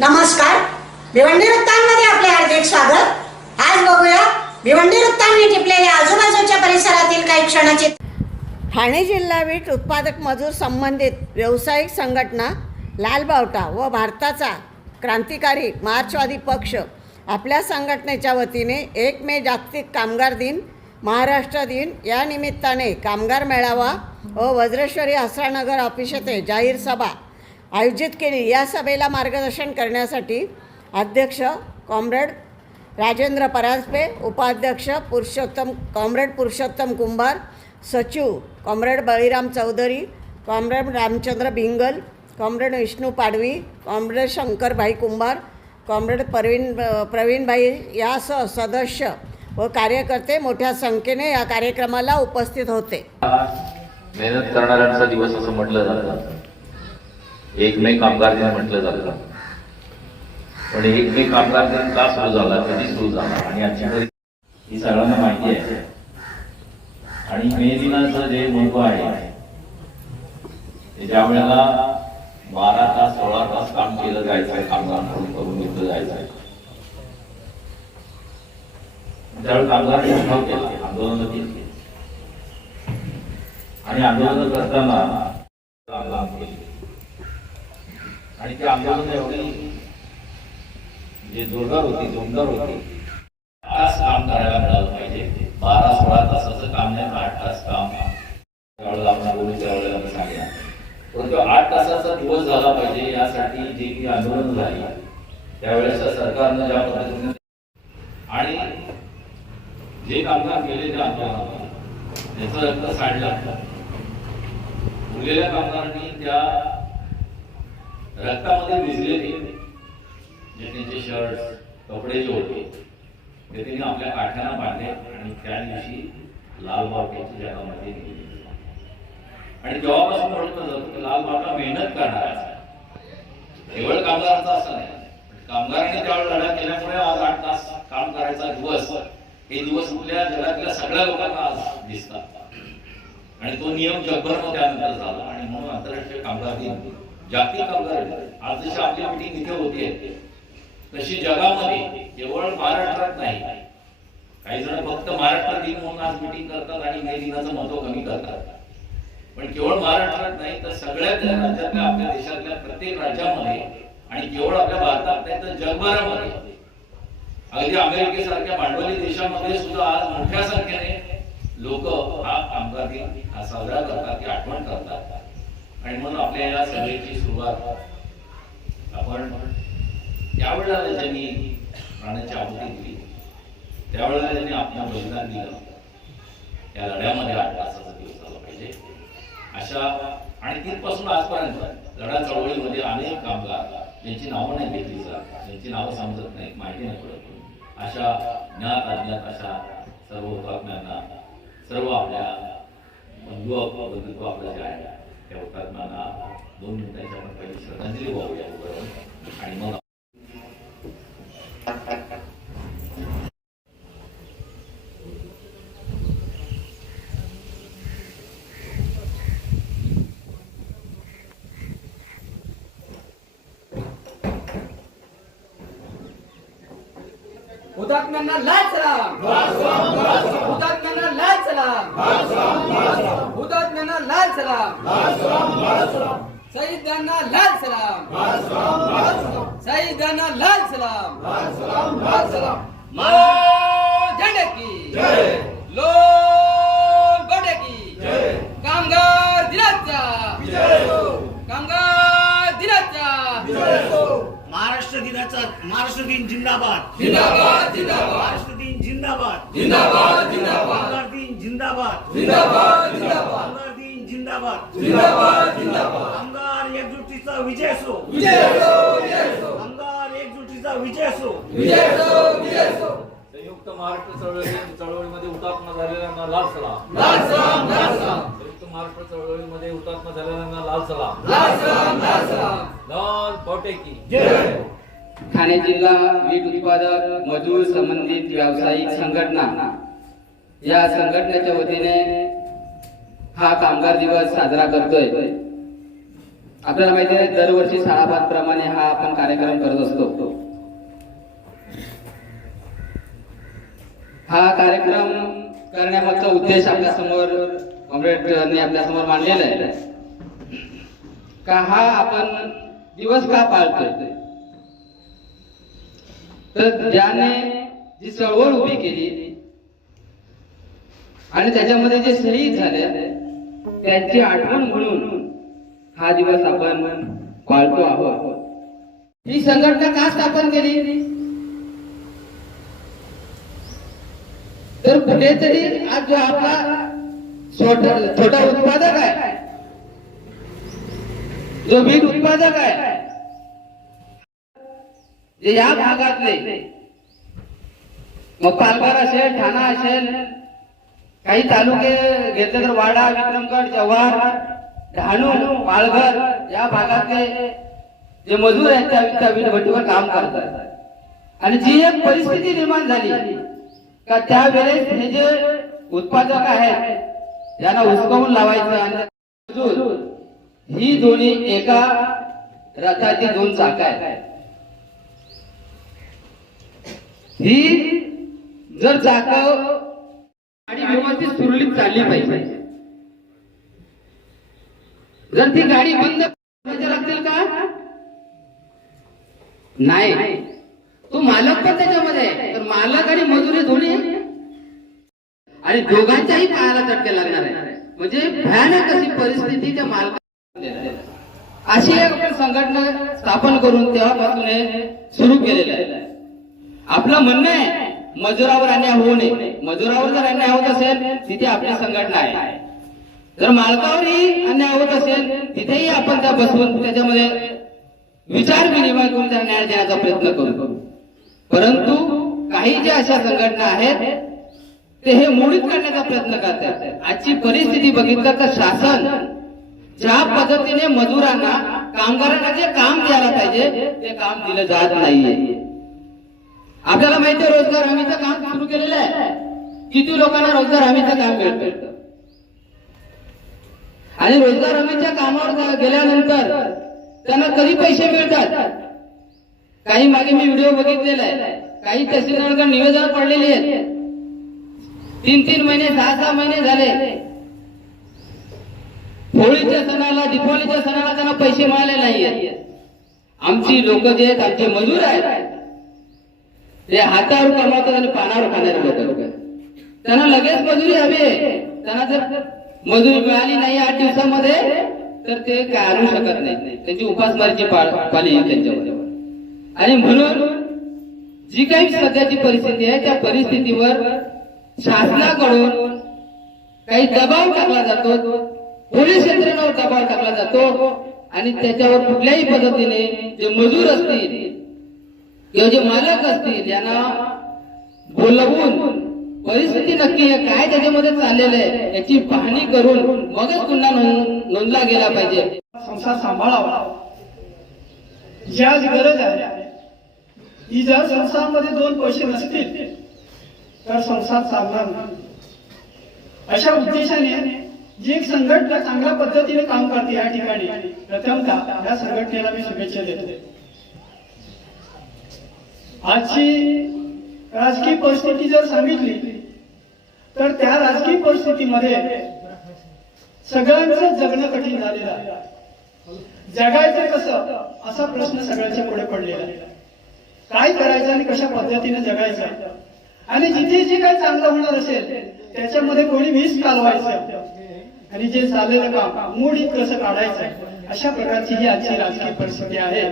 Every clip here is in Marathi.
नमस्कार, भिवंडी वृत्तांमध्ये आपले हार्दिक स्वागत। आज बघूया भिवंडी वृत्तांनी टिपलेल्या आजूबाजूच्या परिसरातील काही क्षणाचे। ठाणे जिल्हा वीट उत्पादक मजूर संबंधित व्यावसायिक संघटना लाल बावटा व भारताचा क्रांतिकारी मार्क्सवादी पक्ष आपल्या संघटनेच्या वतीने 1 मे जागतिक कामगार दिन, महाराष्ट्र दिन या निमित्ताने कामगार मेळावा व वज्रेश्वरी आसरानगर ऑफिस येथे जाहीर सभा आयोजित केली। या सभेला मार्गदर्शन करण्यासाठी अध्यक्ष कॉम्रेड राजेंद्र परांजपे, उपाध्यक्ष कॉम्रेड पुरुषोत्तम कुंभार, सचिव comrade Baliram Chaudhari, comrade Ramchandra Bhingle, comrade Vishnu Padvi, comrade Shankarbhai Kumbhar, comrade Pravinbhai यासह सदस्य व कार्यकर्ते मोठ्या संख्येने या कार्यक्रमाला उपस्थित होते। मेहनत करणाऱ्यांचा दिवस असं म्हटलं जातं, 1 मे कामगार दिन म्हटलं जातं। पण 1 मे कामगार दिन का सुरू झाला, कधी सुरू झाला आणि याची ही सगळ्यांना माहिती आहे। आणि मे दिनाचं जे महत्व आहे ते ज्या वेळेला 12 तास 16 तास काम केलं जायचं, कामगारांकडून करून घेतलं जायचं, त्यावेळी कामगारांनी उठाव केला, आंदोलन केली आणि आंदोलन करताना आणि ते आंदोलन एवढी जे जोरदार होती आज काम करायला मिळालं पाहिजे। 12-16 तासाचं काम नाही, 8 तास काम त्यावेळेला आपण बोलू, त्यावेळेला मी सांगितलं, परंतु 8 तासाचा दिवस झाला पाहिजे यासाठी जे काही आंदोलन झाली त्यावेळेस सरकारनं ज्या पद्धतीने आणि जे कामगार केले त्या आंदोलनात त्याचं रक्त सांडलं, उरलेल्या कामगारांनी त्या रक्तामध्ये भिजलेले जे त्यांचे शर्ट कपडे जे होते ते त्यांनी आपल्या काठ्याला बांधले आणि त्या दिवशी लाल बावट्याच्या जगामध्ये गेले। आणि जेव्हापासून ओळखलं जातं की लाल बावटा मेहनत करणारा, केवळ कामगारांचा असं नाही, कामगारांनी त्यावेळेला लढा केल्यामुळे आज 8 तास काम करायचा दिवस हे दिवस आपल्या जगातल्या सगळ्या लोकांना आज दिसतात आणि तो नियम जगभर मग त्यानंतर झाला। आणि म्हणून आंतरराष्ट्रीय कामगार दिन, जागतिक कामगार दिन, आज जशी आपली मीटिंग इथे होते तशी जगामध्ये केवळ महाराष्ट्रात नाही, काही जण फक्त महाराष्ट्र दिन म्हणून आज मीटिंग करतात आणि मे दिनाचं महत्व कमी करतात, पण केवळ महाराष्ट्रात नाही तर सगळ्या राज्यातल्या, आपल्या देशातल्या प्रत्येक राज्यामध्ये आणि केवळ आपल्या भारतात नाही तर जगभरामध्ये, अगदी अमेरिकेसारख्या भांडवली देशामध्ये सुद्धा आज मोठ्या संख्येने लोक हा कामगार दिन हा साजरा करतात, ती आठवण करतात। आणि म्हणून आपल्या या सभेची सुरुवात आपण त्यावेळेला ज्यांनी प्राणाची आहुती दिली, त्यावेळेला ज्यांनी आपल्या बलिदान दिलं, त्या लढ्यामध्ये 8 तासाचा दिवस झाला पाहिजे अशा। आणि तिथपासून आजपर्यंत लढा चळवळीमध्ये अनेक कामगार ज्यांची नावं नाही घेतली जात, ज्यांची नावं समजत नाही, माहिती नाही पडत, अशा ज्ञात अज्ञात अशा सर्व हुतात्म्यांना, सर्व आपल्या बंधुत्व आपलं जे आहे त्या हुतात्म्यांना 2 मिनिटांची आपण पहिली श्रद्धांजली वाहूया आणि मग हुतात्म्यांना लाल सलाम, हुतात्म्यांना लाल सलाम, हुतात्म्यांना लाल सलाम, शहीदांना लाल सलाम, शहीदांना लाल सलाम। झंडे की जय, लोल गोडे की जय, कामगार दिनाचा विजय हो, कामगार दिनाचा विजय हो। महाराष्ट्र दिन जिंदाबाद, जिंदाबाद जिंदाबाद, महाराष्ट्र दिन जिंदाबाद, जिंदाबाद जिंदाबाद, कामगार दिन जिंदाबाद, जिंदाबाद जिंदाबाद, कामगार दिन जिंदाबाद, जिंदाबाद जिंदाबाद, कामगार एकजुटीचा विजय असो, विजय असो, विजय असो, कामगार एकजुटीचा विजय असो, विजय असो, विजय असो। संयुक्त महाराष्ट्र चळवळीमध्ये हुतात्मा झालेल्यांना लाल सलाम, लाल सलाम, लाल सलाम, संयुक्त महाराष्ट्र चळवळीमध्ये हुतात्मा झालेल्यांना लाल सलाम, लाल सलाम, लाल सलाम, लाल बावटे की जय। ठाणे जिल्हा वीट उत्पादक मजूर संबंधित व्यावसायिक संघटना या संघटनेच्या वतीने हा कामगार दिवस साजरा करतोय। आपल्याला माहिती आहे दरवर्षी शाळाबादप्रमाणे हा आपण कार्यक्रम करत असतो. हा कार्यक्रम करण्यामागचा उद्देश आपल्यासमोर कॉम्रेडने आपल्यासमोर मांडलेला आहे का हा आपण दिवस का पाळतोय. तर ज्याने जी चळवळ उभी केली आणि त्याच्यामध्ये जे शहीद झाले त्यांची आठवण म्हणून हा दिवस आपण पाळतो आहोत. ही संघटना का स्थापन केली तर कुठेतरी आज जो आपला छोटा उत्पादक आहे, जो वीट उत्पादक आहे, जे या भागातले मग पालघर असेल, ठाणा असेल, काही तालुके घेतले तर वाडा, विक्रमगड, जव्हार, डहाणू, पालघर या भागातले जे मजूर आहेत त्या वीटभट्टीवर काम करतात आणि जी एक परिस्थिती निर्माण झाली का त्यावेळेस हे जे उत्पादक आहेत यांना हुसकावून लावायचं आणि मजूर ही दोन्ही एका रथाची दोन चाक आहेत. ही जर चाक गाडी व्यवस्थित सुरळीत चालली पाहिजे. जर ती गाडी बंद लागतील का नाही, तो मालक पण त्याच्यामध्ये आहे. तर मालक आणि मजुरी दोन्ही आणि दोघांच्याही पायाला चटके लागणार आहे. म्हणजे भयानक अशी परिस्थिती त्या मालकाला अशी एक आपण संघटना स्थापन करून तेव्हापासून हे सुरू केलेलं आहे. आपलं म्हणणं आहे मजुरावर अन्याय होऊ नये. मजुरावर जर अन्याय होत असेल तिथे आपली संघटना आहे. जर मालकावरही अन्याय होत असेल तिथेही आपण त्या बसवून त्याच्यामध्ये विचार विनिमय करून त्या न्याय देण्याचा प्रयत्न करू. परंतु काही ज्या अशा संघटना आहेत ते हे मोडीत करण्याचा प्रयत्न करतात. आजची परिस्थिती बघितलं तर शासन ज्या पद्धतीने मजुरांना, कामगारांना जे काम द्यायला पाहिजे ते काम दिलं जात नाहीये. आपल्याला माहिती आहे रोजगार हमीचं काम सुरू केलेलं आहे. किती लोकांना रोजगार हमीचं काम मिळतं आणि रोजगार हमीच्या कामावर गेल्यानंतर त्यांना कधी पैसे मिळतात. काही मागे मी व्हिडिओ बघितलेला आहे. काही तहसीलदारांकडे निवेदन पडलेली आहेत. 3-3 महिने 6-6 महिने झाले. होळीच्या सणाला, दीपावलीच्या सणाला त्यांना पैसे मिळाले नाहीये. आमची लोक जे आहेत, आमचे मजूर आहेत ते हातावर कमावतात आणि पानावर खाणारे लोक आहेत. त्यांना लगेच मजुरी हवी. त्यांना जर मजुरी मिळाली नाही 8 दिवसामध्ये तर ते काय आणू शकत नाही. त्यांची उपासमारीची पाळी येईल त्यांच्यावर. आणि म्हणून जी काही सध्याची परिस्थिती आहे त्या परिस्थितीवर शासनाकडून काही दबाव टाकला जातो, पोलीस यंत्रणेवर दबाव टाकला जातो आणि त्याच्यावर कुठल्याही पद्धतीने जे मजूर असतील किंवा जे मालक असतील यांना बोलवून परिस्थिती नक्की काय त्याच्यामध्ये चाललेलं आहे याची पाहणी करून मगच गुन्हा नोंदला गेला पाहिजे. संसार सांभाळावा. ज्याच गरज आहे ही जर संसारामध्ये 2 पैसे नसतील तर संसार चालणार नाही. अशा उद्देशाने जी एक संघटना चांगल्या पद्धतीने काम करते या ठिकाणी प्रथमतः या संघटनेला मी शुभेच्छा देतो. आजची राजकीय परिस्थिती जर सांगितली तर त्या राजकीय परिस्थितीमध्ये सगळ्यांचं जगणं कठीण झालेलं आहे. जगायचं कसं असा प्रश्न सगळ्यांच्या पुढे पडलेला आहे. काय करायचं आणि कशा पद्धतीने जगायचं आणि जिथे जे काही चांगलं होणार असेल त्याच्यामध्ये कोणी विष कालवायचं आणि जे चाललेलं काम मोडीत कसं काढायचं अशा प्रकारची ही आजची राजकीय परिस्थिती आहे.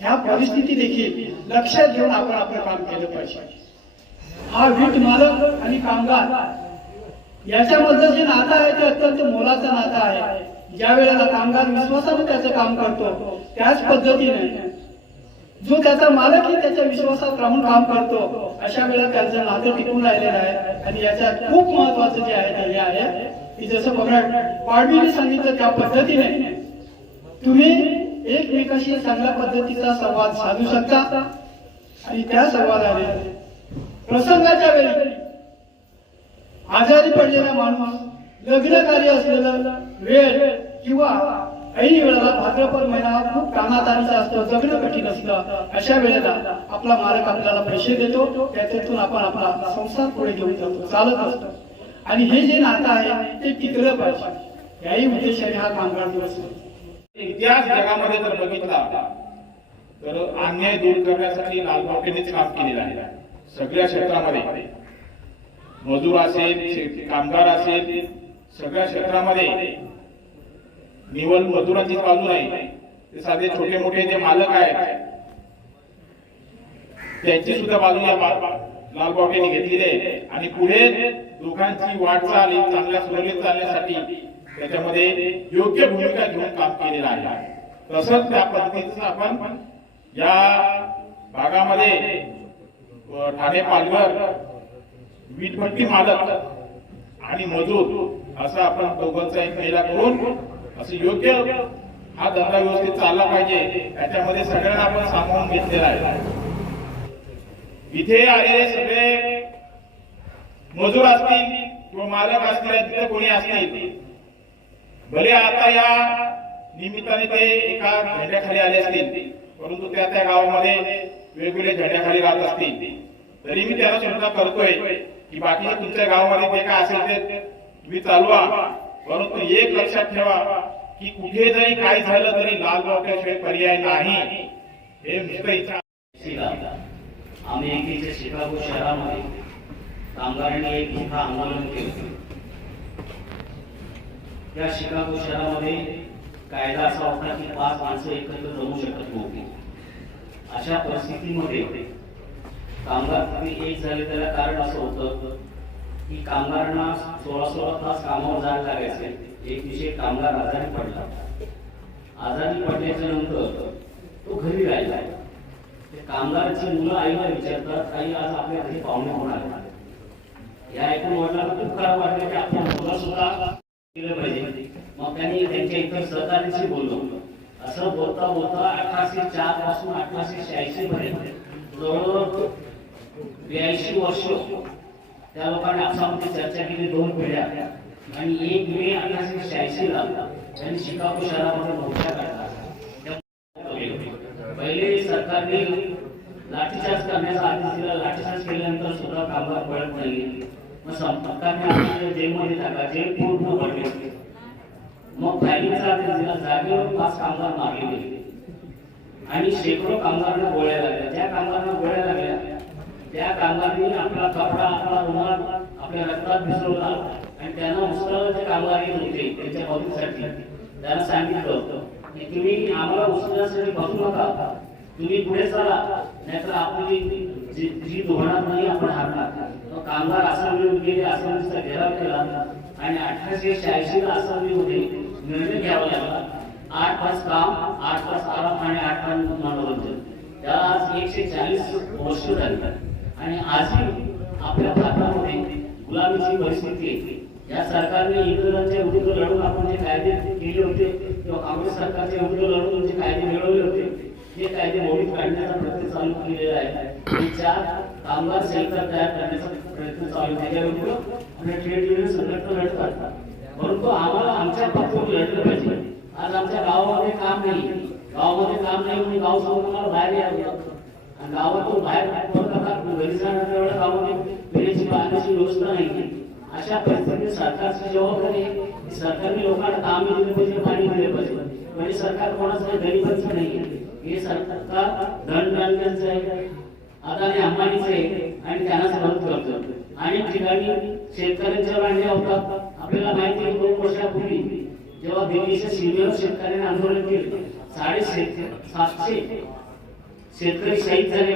ह्या परिस्थिती देखील लक्षात घेऊन आपण आपलं काम केलं पाहिजे. हा वीट मालक आणि कामगार याच्यामधलं जे नातं आहे ते अत्यंत मोलाचं नातं आहे. ज्या वेळेला कामगार विश्वासाने त्याचं काम करतो त्याच पद्धतीने जो त्याचा मालकही त्याच्या विश्वासात राहून काम करतो अशा वेळेला त्यांचं नातं टिकून राहिलेलं आहे. आणि याच्यात खूप महत्वाचं जे आहे ते हे आहे की जसं कॉम्रेड पाडवीने सांगितलं त्या पद्धतीने तुम्ही एकमेकाशी चांगल्या पद्धतीचा संवाद साधू शकता आणि त्या संवादाने प्रसंगाच्या वेळी आजारी पडलेला माणूस, लग्न कार्य असलेला वेळ किंवा ऐन वेळेला भाद्रपद महिना खूप कामातारीचा असतो, जगणं कठीण असतं. अशा वेळेला आपला मालक आपल्याला पैसे देतो, त्याच्यातून आपण आपला संसार पुढे घेऊन जातो, चालत असतो. आणि हे जे नातं आहे ते टिकलं पाहिजे, याही उद्देशाने हा कामगार दिवस आहे. इतिहास जगामध्ये जर बघितला तर अन्याय दूर करण्यासाठी लालबावटेनेच काम केलेलं आहे. सगळ्या क्षेत्रामध्ये मजूर असेल, कामगार असेल, सगळ्या क्षेत्रामध्ये निवल मजुरांची बाजू नाही, ते साधे छोटे मोठे जे मालक आहेत त्यांची सुद्धा बाजू या लालबावटेने घेतलेली आहे. आणि पुढे दोघांची वाटचाल चांगल्या सुरळीत चालण्यासाठी त्याच्यामध्ये योग्य भूमिका घेऊन काम केलेलं आहे. तसंच त्या पद्धतीचं आपण या भागामध्ये ठाणे पालघर वीटभट्टी मालक आणि मजूर असं आपण दोघांचा एक मेळा करून असं योग्य हा धंदा व्यवस्थित चालला पाहिजे, त्याच्यामध्ये सगळ्यांना आपण सामावून घेतलेला आहे. इथे आलेले सगळे मजूर असतील किंवा मालक असतील, तिथे कोणी असतील, भले आता या निमित्ताने ते एका झेंड्याखाली आले असतील, परंतु त्या त्या गावामध्ये वेगवेगळ्या झेंड्याखाली राहत असतील, तरी मी त्याला सुद्धा करतोय की बाकी तुमच्या गावामध्ये जे काय असेल ते तुम्ही चालवा, परंतु एक लक्षात ठेवा की कुठे जरी काय झालं तरी लालबावट्याशिवाय पर्याय नाही. हे नुसतं इच्छा. आम्ही एकीच्या शिकागो शहरामध्ये कामगारांनी एक मोठं आंदोलन केलं. त्या शिकागो शहरामध्ये कायदा असा होता की 5 माणसं एकत्र जमू शकत नव्हती. अशा परिस्थितीमध्ये कामगार तुम्ही एक झाले, त्याला कारण असं होतं की कामगारांना 16-16 तास कामावर जायला लागायचे. एक दिवशी कामगार आजारी पडला. आजारी पडल्याच्या नंतर तो घरी राहिला. कामगाराची मुलं आईला विचारतात, आई आज आपल्या घरी पाहुणे होणार. या ऐकून वडिलांना खूप खराब वाटलं की आपल्या मुलं सुद्धा केलं पाहिजे. मग त्यांनी त्यांच्या इतर सहकार्यांशी बोललो. असं बोलता बोलता 1804 पासून 1886 पर्यंत जवळजवळ 82 वर्ष त्या लोकांनी आसाममध्ये चर्चा केली, 2 पिढ्या. आणि 1 मे 1886 ला त्यांनी शिकागो शहरामध्ये मोर्चा काढला. पहिले सरकारने लाठीचार्ज करण्याचा आदेश दिला. लाठीचार्ज केल्यानंतर सुद्धा कामगार पळत नाही. मग सरकारने आपल्याला जेलमध्ये टाका, जेल पूर्ण भरले. मग फायरिंगचा आदेश दिला. जागेवर 5 कामगार मारले गेले आणि शेकडो कामगारांना गोळ्या लागल्या. ज्या कामगारांना गोळ्या लागल्या त्या कामगारांनी आपला कपडा, आपला रुमाल आपल्या रक्तात भिजवला आणि त्यांना उचलायला जे कामगार येत होते त्यांच्या मदतीसाठी त्यांना सांगितलं होतं की तुम्ही आम्हाला उचलण्यासाठी बसू नका, तुम्ही पुढे चला, नाहीतर आपली जी धोरणात नाही आपण हारणार. कामगार असेंब्लीमध्ये गेले, असेंब्लीचा घेराव केला आणि 1886 ला असेंब्लीमध्ये निर्णय घ्यावा लागला. 8 तास काम, 8 तास आराम आणि 8 तास मनोरंजन. त्याला आज 140 वर्ष झाली आणि आजही आपल्या भारतामध्ये गुलामीची परिस्थिती आहे. या सरकारने इंग्रजांच्या विरुद्ध लढून आपण जे कायदे केले होते किंवा काँग्रेस सरकारच्या विरुद्ध लढून जे कायदे मिळवले होते हे कायदे मोडीत काढण्याचा प्रयत्न चालू केलेला आहे. 4 कामगार सेंटर तयार करण्याचा प्रयत्न चालू आहे. त्याच्या विरुद्ध आपल्या ट्रेड युनियन संघटना लढतात, परंतु आम्हाला आमच्या पातळीवर लढलं पाहिजे. आज आमच्या गावामध्ये काम नाही, गावामध्ये काम नाही म्हणून गाव सोडून मला बाहेर यावं आणि गावातून बाहेर घरी जाण्याच्या वेळेला गावामध्ये पिण्याची पाण्याची व्यवस्था नाही. अशा परिस्थितीत सरकारची जबाबदारी आहे की सरकारने लोकांना काम दिले पाहिजे, पाणी दिले पाहिजे. म्हणजे सरकार कोणाचं गरीबांचं नाही, हे सरकार धनधान्यांचं आहे, अदानी अंबानीचं आहे आणि त्यांनाच मदत करतो. अनेक ठिकाणी शेतकऱ्यांच्या मांडल्या होतात. आपल्याला माहिती आहे 2 वर्षापूर्वी जेव्हा दिल्लीच्या सीमेवर शेतकऱ्यांनी आंदोलन केले, 750 शेतकरी शहीद झाले,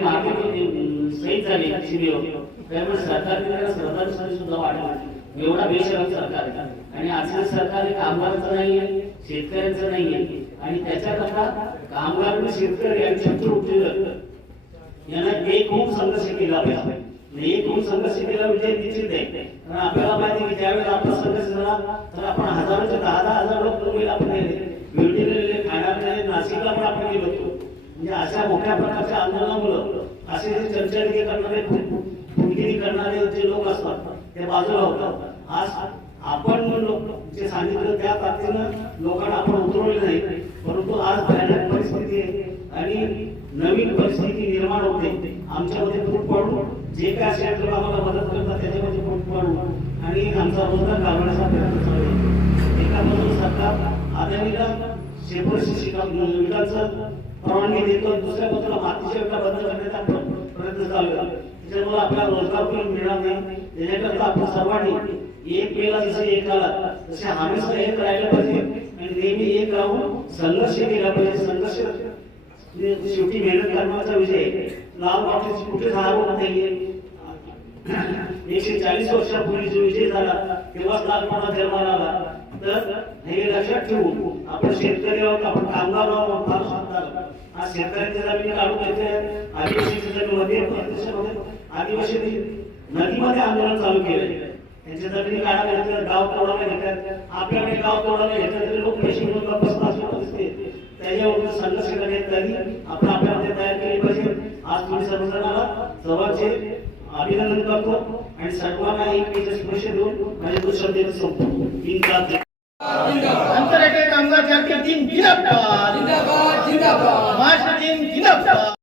शहीद झाले सीमेवर. त्यामुळे सरकारने त्याला श्रद्धांजली सुद्धा वाढवली. एवढा बेशरम सरकार आहे आणि आजचं सरकार हे कामगारांचं नाहीये, शेतकऱ्यांचं नाहीये. आणि त्याच्याकरता कामगार आणि शेतकरी यांच्या यांना एक होऊन संघर्ष केला पाहिजे. एक होऊन संघर्ष केला म्हणजे निश्चित आहे. कारण आपल्याला माहिती आहे की ज्यावेळेस आपला संघर्ष झाला तर आपण हजारोचे 10,000 लोक आपण गेले, ठाण्यात नाशिकला पण आपण गेलो होतो. म्हणजे अशा मोठ्या प्रकारच्या आंदोलनामुळे असे जे चर्चा करणारे, फुटगिरी करणारे जे लोक असतात ते बाजूला होतात. आज आपण जे सांगितलं त्या ताकदीनं लोकांना आपण उतरवले नाही, परंतु आज भयानक परिस्थिती आहे आणि नवीन परिस्थिती निर्माण होते. आमच्यामध्ये फूट पाडून जे काय असेल तर आम्हाला मदत करतात त्याच्यामध्ये फूट पाडून आणि आमचा रोजगार घालवण्याचा प्रयत्न चालू आहे. एका बाजूला सरकार आदानीला शेपरशी विकासाचं परवानगी देतो, दुसऱ्या बाजूला मातीच्या विका बंद करण्याचा प्रयत्न चालू आहे. त्याच्यामुळे आपल्याला रोजगार पण मिळणार नाही. त्याच्याकरता आपण सर्वांनी एक वेळेला जसं एक आला तसे हमेशा एक राहिलं पाहिजे आणि नेहमी एक राहून संघर्ष केला पाहिजे. संघर्ष शेवटी मेहनत करण्याचा विजय. लाल बावट्याची कुठेच हार होत नाहीये. 140 वर्षापूर्वी जो विजय झाला तेव्हाच लालपणा जन्माला आला. तर हे लक्षात ठेवून आपण शेतकरी आहोत, आपण कामगार आहोत, फार सुंदर आज शेतकऱ्यांच्या जमिनी काढून घ्यायचे. आदिवासीच्या जमिनीमध्ये आदिवासी नदीमध्ये आंदोलन चालू केलं. त्यांच्या जमिनी काढायला घेतल्या, गाव तोडायला घेतात. आपल्याकडे गाव तोडायला घेतलं तरी लोक पैसे घेऊन बसतात. त्याच्यावर संघर्ष करण्यात आपण आपल्याला तयार केली पाहिजे. आज तुम्ही सर्वजणाला सर्वांचे अभिनंदन करतो आणि सर्वांना एक स्पर्श देऊन माझे 2 शब्द संपतो. आंतरराष्ट्रीय कामगार दिन जिंदाबाद, जिंदाबाद जिंदाबाद महाराष्ट्र दिन जिंदाबाद.